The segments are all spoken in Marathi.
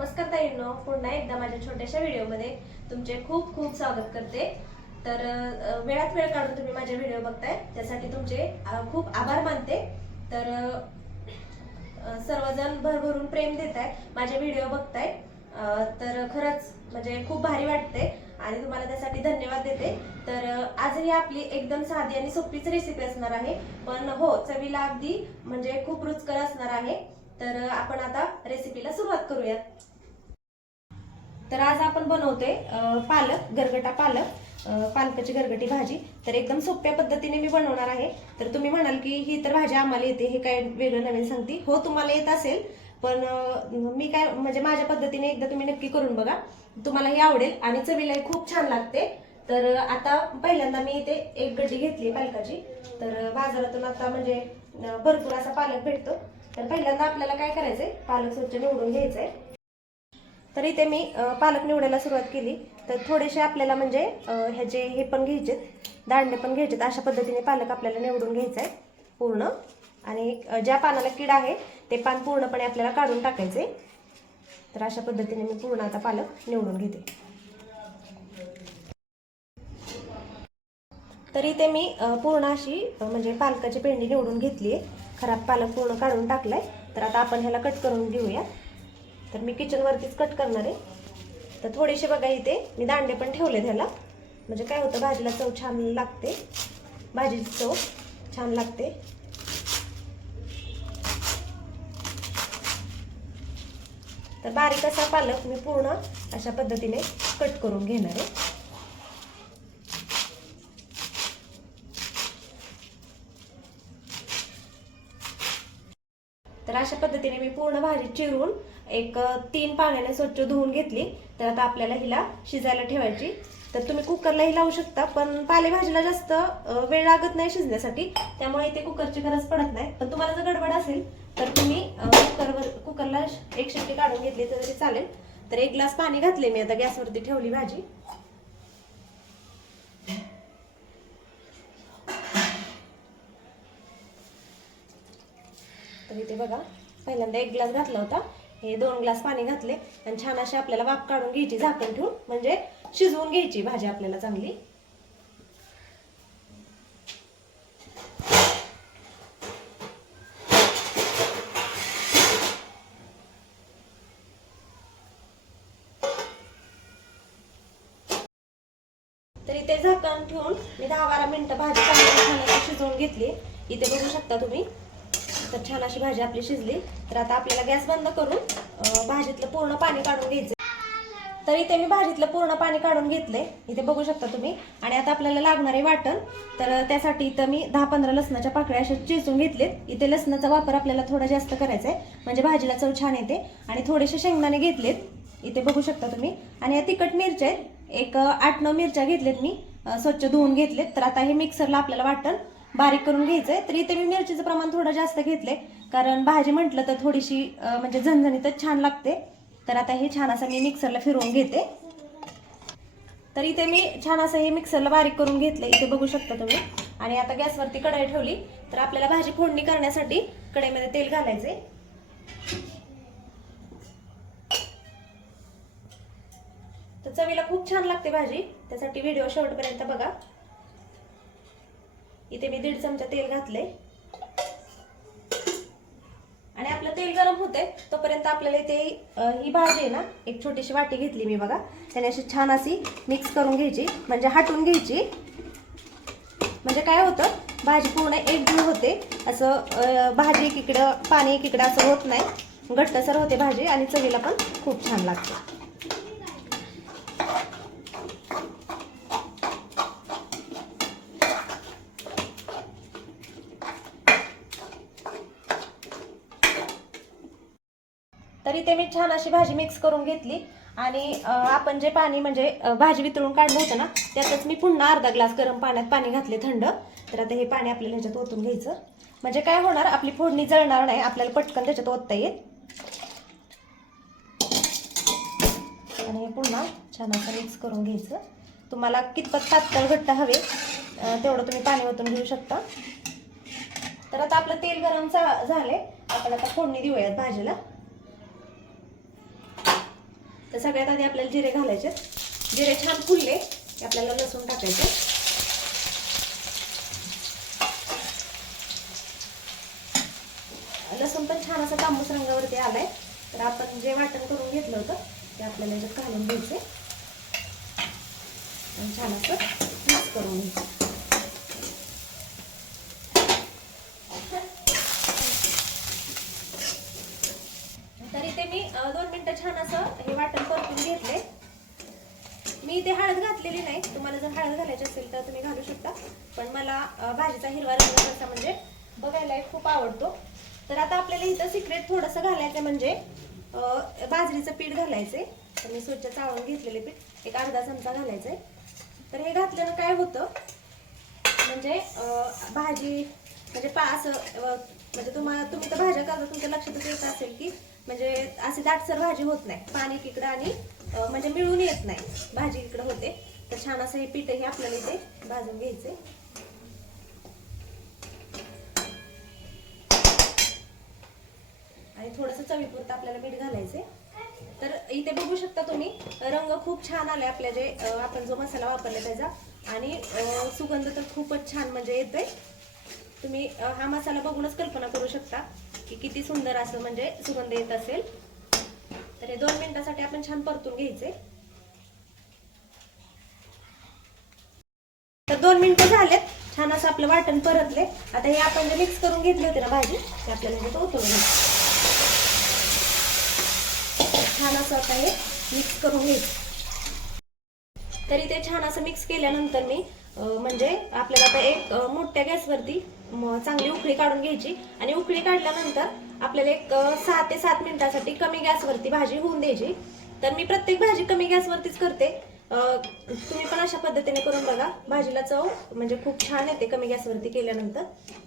नमस्कार ताईंनो पुन्हा एकदा माझ्या छोट्याशा व्हिडिओमध्ये तुमचे खूप खूप स्वागत करते. तर वेळात वेळ काढून तुम्ही माझे व्हिडिओ बघताय त्यासाठी तुमचे खूप आभार मानते. तर सर्वजण भरभरून प्रेम देत आहे माझे व्हिडिओ बघताय. तर खरंच म्हणजे खूप भारी वाटते आणि तुम्हाला त्यासाठी धन्यवाद देते. तर आज आजही आपली एकदम साधी आणि सोपीच रेसिपी असणार आहे. पण हो चवीला अगदी म्हणजे खूप रुचकर असणार आहे. तर आपण आता रेसिपीला सुरुवात करूयात. तर आज आपण बनवतोय पालक गरगटा पालक. पालकाची गरगटी भाजी. तर एकदम सोप्या पद्धतीने मी बनवणार आहे. तर तुम्ही म्हणाल की ही तर भाजी आम्हाला येते हे काय वेगळं नवीन सांगते. हो तुम्हाला येत असेल पण मी काय म्हणजे माझ्या पद्धतीने एकदा तुम्ही नक्की करून बघा. तुम्हाला हे आवडेल आणि चवीलाही खूप छान लागते. तर आता पहिल्यांदा मी इथे एक गड्डी घेतली पालकाची. तर बाजारातून आता म्हणजे भरपूर असा पालक भेटतो. तर पहिल्यांदा आपल्याला काय करायचंय? पालक स्वच्छ निवडून घ्यायचंय. तर इथे मी पालक निवडायला सुरुवात केली. तर थोडेसे आपल्याला म्हणजे ह्याचे हे पण घ्यायचे दांडे पण घ्यायचेत अशा पद्धतीने पालक आपल्याला निवडून घ्यायचा आहे पूर्ण. आणि ज्या पानाला कीड आहे ते पान पूर्णपणे आपल्याला काढून टाकायचे. तर अशा पद्धतीने मी पूर्ण आता पालक निवडून घेते. तर इथे मी पूर्ण अशी म्हणजे पालकाची पेंडी निवडून घेतली आहे खराब पालक पूर्ण काढून टाकलाय. तर आता आपण ह्याला कट करून घेऊया. तर मी किचनवरतीच कट करणार आहे. तर थोडेसे बघा इथे मी दांडे पण ठेवले त्याला. म्हणजे काय होतं भाजीला चव छान लागते. भाजीची चव छान लागते. तर बारीक असा पालक मी पूर्ण अशा पद्धतीने कट करून घेणार आहे. तर अशा पद्धतीने मी पूर्ण भाजी चिरून एक तीन पाण्याने स्वच्छ धुवून घेतली. तर आता आपल्याला हिला शिजायला ठेवायची. तर तुम्ही कुकरलाही लावू शकता पण पालेभाजीला जास्त वेळ लागत नाही शिजण्यासाठी. त्यामुळे इथे कुकरची गरज पडत नाही. पण तुम्हाला जर गडबड असेल तर तुम्ही कुकरवर कुकरला एक शिट्टी काढून घेतली तरी चालेल. तर एक ग्लास पाणी घातले मी. आता गॅसवरती ठेवली भाजी. तर इथे बघा पहिल्यांदा एक ग्लास घातला होता. हे दोन ग्लास पाणी घातले आणि छान अशी आपल्याला वाफ काढून घ्यायची झाकण ठेवून म्हणजे शिजवून घ्यायची भाजी आपल्याला चांगली. तरी ते झाकण ठेवून मी दहा बारा मिनिटं भाजी चांगली शिजवून घेतली. इथे बघू शकता तुम्ही तर छान अशी भाजी आपली शिजली. तर आता आपल्याला गॅस बंद करून भाजीतलं पूर्ण पाणी काढून घ्यायचं. तर इथे मी भाजीतलं पूर्ण पाणी काढून घेतलंय. इथे बघू शकता तुम्ही. आणि आता आपल्याला लागणारे वाटण. तर त्यासाठी इथं मी दहा पंधरा लसणाच्या पाकळ्या अशा चिचून घेतलेत. इथे लसणाचा वापर आपल्याला थोडा जास्त करायचा आहे म्हणजे भाजीला चव छान येते. आणि थोडेसे शेंगदाणे घेतलेत. इथे बघू शकता तुम्ही. आणि या तिखट मिरच्या आहेत. एक आठ नऊ मिरच्या घेतलेत मी. स्वच्छ धुवून घेतलेत. तर आता हे मिक्सरला आपल्याला वाटण बारीक करून घ्यायचं आहे तर इथे मी मिरचीचं प्रमाण थोडं जास्त घेतलंय. कारण भाजी म्हटलं तर थोडीशी म्हणजे झणझणीतच छान लागते. तर आता हे छान असं मी मिक्सरला फिरवून घेते. तर इथे मी छान असं हे मिक्सरला बारीक करून घेतलं इथे बघू शकता तुम्ही. आणि आता गॅसवरती कढई ठेवली. तर आपल्याला भाजी फोडणी करण्यासाठी कढईमध्ये तेल घालायचे तर चवीला खूप छान लागते भाजी. त्यासाठी व्हिडिओ शेवटपर्यंत बघा. इथे मी दीड चमचा तेल घातले आणि आपलं तेल गरम होते तोपर्यंत आपल्याला इथे ही भाजी आहे ना एक छोटीशी वाटी घेतली मी बघा. त्याने अशी छान अशी मिक्स करून घ्यायची म्हणजे हाटून घ्यायची. म्हणजे काय होतं भाजी पूर्ण एकजीव होते. असं भाजी एकीकडं पाणी एकीकडं असं होत नाही. घट्टसर होते भाजी आणि चवीला पण खूप छान लागते. तर इथे मी छान अशी भाजी मिक्स करून घेतली. आणि आपण जे पाणी म्हणजे भाजी वितळून काढलं होतं ना त्यातच मी पुन्हा अर्धा ग्लास गरम पाण्यात पाणी घातले थंड. तर आता हे पाणी आपल्याला ह्याच्यात ओतून घ्यायचं. म्हणजे काय होणार आपली फोडणी जळणार नाही आपल्याला पटकन त्याच्यात ओतता येईल. आणि हे पुन्हा छान असं मिक्स करून घ्यायचं. तुम्हाला कितपत पातळ घट्ट हवे तेवढं तुम्ही पाणी ओतून घेऊ शकता. तर आता आपलं तेल गरम झा- झाले आपण आता फोडणी देऊयात भाजीला. तर सगळ्यात आधी आपल्याला जिरे घालायचे जिरे छान फुलले की आपल्याला लसूण टाकायचे लसूण पण छान असं तांबूस रंगावरती आलाय. तर आपण जे वाटण करून घेतलं होतं ते आपल्याला याच्यात घालून घ्यायचे आणि छान असं मिक्स करून घ्यायचं तर इथे मी अं, दोन मिनिटं छान असं हे वाटण परतून घेतले मी इथे हळद घातलेली नाही. तुम्हाला जर हळद घालायची असेल तर तुम्ही घालू शकता. पण मला भाजीचा हिरवा रंग कसा म्हणजे बघायला खूप आवडतो. तर आता आपल्याला इथं सिक्रेट थोडंसं घालायचं म्हणजे बाजरीचं पीठ घालायचंय. तर मी स्वच्छ चाळून घेतलेले पीठ. एक अर्धा चमचा घालायचंय. तर हे घातल्यानं काय होतं? म्हणजे भाजी म्हणजे पा असं म्हणजे तुम्हाला तुम्ही तर भाज्या करता तुमच्या लक्षातच येत असेल की म्हणजे असे दाटसर भाजी होत नाही. पाणी इकडं आणि म्हणजे मिळून येत नाही. भाजी इकडं होते. तर छान असं हे पीठही आपल्याला इथे भाजून घ्यायचे आणि थोडंसं चवीपुरतं आपल्याला मीठ घालायचे तर इथे बघू शकता तुम्ही रंग खूप छान आलाय आपल्या जे आपण जो मसाला वापरला त्याचा. आणि सुगंध तर खूपच छान म्हणजे येतोय. तुम्ही हा मसाला बघूनच कल्पना करू शकता. की किती सुंदर असं म्हणजे सुगंध येत असेल. तर हे दोन मिनिटासाठी आपण छान परतून घ्यायचे. तर दोन मिनिटं झालेत. छान असं आपलं वाटण परतले. आता हे आपण जे मिक्स करून घेतले होते ना भाजी ते आपल्याला म्हणजे ओतून घ्यायचं. छान असं आता हे मिक्स करून घ्यायचं. तरी ते छान असं मिक्स केल्यानंतर मी म्हणजे आपल्याला आता एक मोठ्या गॅसवरती चांगली उकळी काढून घ्यायची. आणि उकळी काढल्यानंतर आपल्याला एक सहा ते सात मिनिटासाठी कमी गॅसवरती भाजी होऊन द्यायची. तर मी प्रत्येक भाजी कमी गॅसवरतीच करते. तुम्ही पण अशा पद्धतीने करून बघा. भाजीला चव म्हणजे खूप छान येते कमी गॅसवरती केल्यानंतर.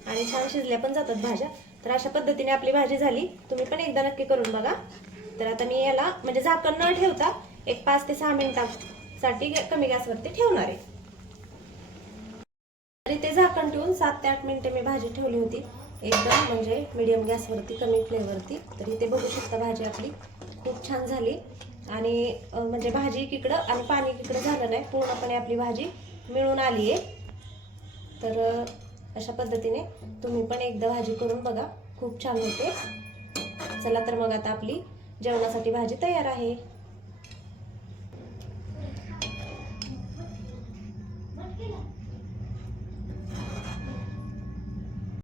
आणि छान शिजल्या पण जातात भाज्या. तर अशा पद्धतीने आपली भाजी झाली. तुम्ही पण एकदा नक्की करून बघा. तर आता मी याला म्हणजे झाकण न ठेवता एक पाच ते सहा मिनिटांसाठी कमी गॅसवरती ठेवणार आहे. तरी ते झाकण ठेवून सात ते आठ मिनिटे मी भाजी ठेवली होती. एकदम म्हणजे मिडियम गॅसवरती कमी फ्लेवरती तर इथे बघू शकता भाजी आपली खूप छान झाली. आणि म्हणजे भाजी एकीकडं आणि पाणी एकीकडं झालं नाही. पूर्णपणे आपली भाजी मिळून आली आहे. तर अशा पद्धतीने तुम्ही पण एकदा भाजी करून बघा. खूप छान होते. चला तर मग आता आपली जेवणासाठी भाजी तयार आहे.